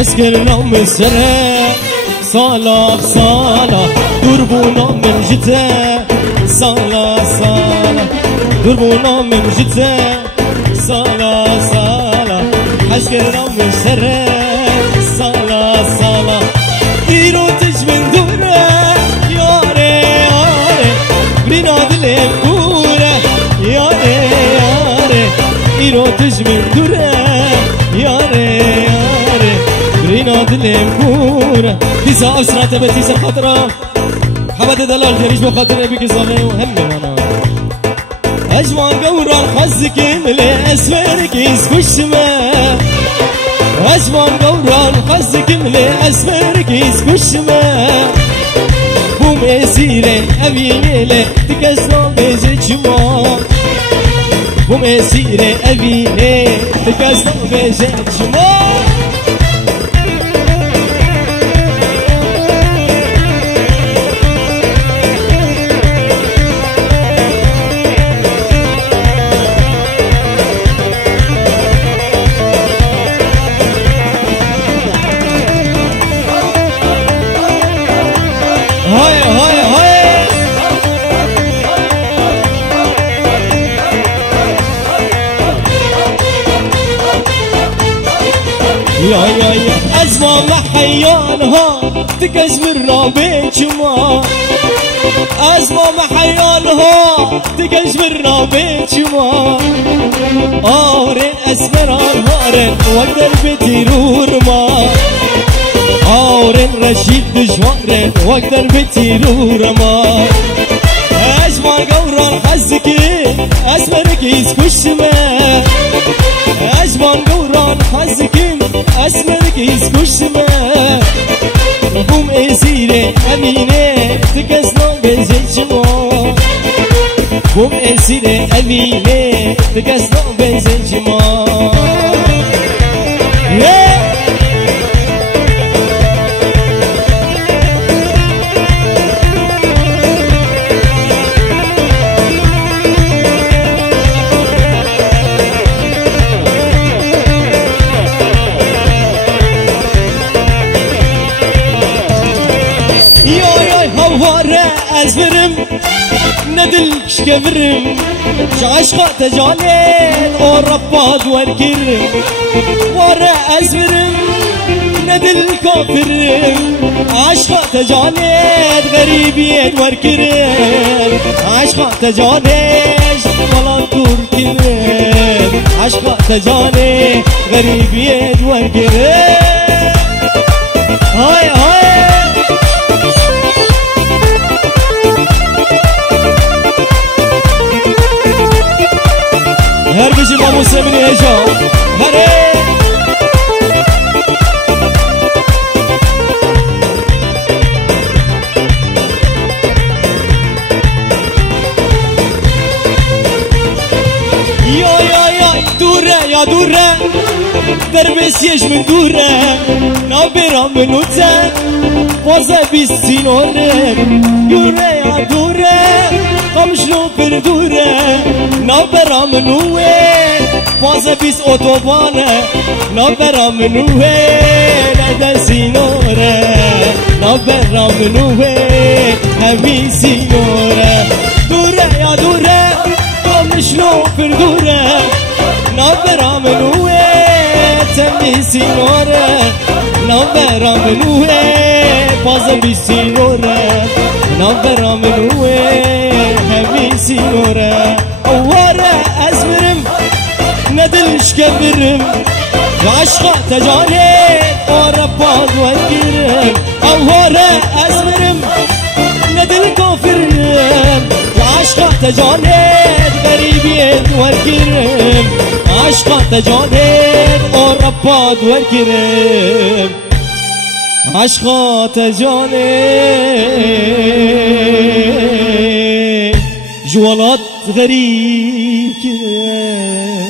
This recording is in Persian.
اسكرنا من سرة صالة صالة دربونا من جتا صالة صالة دربونا من جتا صالة صالة اسكرنا من سرة صالة صالة إيرو تجمن دورة ياري ياري بناد الأمورة ياري ياري إيرو تجمن دورة ياري ياري بناد الأمورة تيسا أسرة بتيسا خطرة حمد دلال جريش بخاطر بك صالح وهم وانا أجوان قورا الحز كملي أسفرك يسكش ما أجوان قورا الحز كملي أسفرك يسكش ما بوم أسيري أبيني تكسنا بيجي جمع بوم أسيري أبيني تكسنا بيجي جمع يا أزمة محيانها تكجمرنا بيتشما أزمة محيانها تكجمرنا بيتشما آورين أسمران هارين وقدر بتيرور ما آورين رشيد دجوارين وقدر بتيرور ما أجمع قوران حزكي أسمرك يسكش ما أجمع قوران حزكي أسمرك يسكش ما بوم أسيري أميني تكسنا بنزل ما بوم أسيري أميني تكسنا بنزل ما أزبرم ندلش كبرم عشقة تجالين ورباد وركرم ورا أزبرم ندل كافرم عشقة تجالين غريبين وركرم عشقة تجالين ولا تركرم عشقة تجالين غريبين وركرم هاي هاي هرگز ناموسه منی هجا هره یا دوره یا دوره دربسیش من دوره نابرام منوته بازه بیستینوره دوره یا دوره قمشلو پر دوره نابرام منوه بازه بیست اتوبانه نابرام منوه نده سینوره نابرام منوه همی سینوره دوره یا دوره قمشلو پر دوره نابرام منوه تمی سینوره نابرام منوه بازه بیست سینوره نابرام منوه همی سینوره واره ازمرم ندلش كبرم عشقة تجاري ورباد وانقرم واره اسمرم ندل کافرم عشقات جانت غریبیت ورگرم عشقات جانت اورپاد ورگرم عشقات جانت جوالات غریب کرم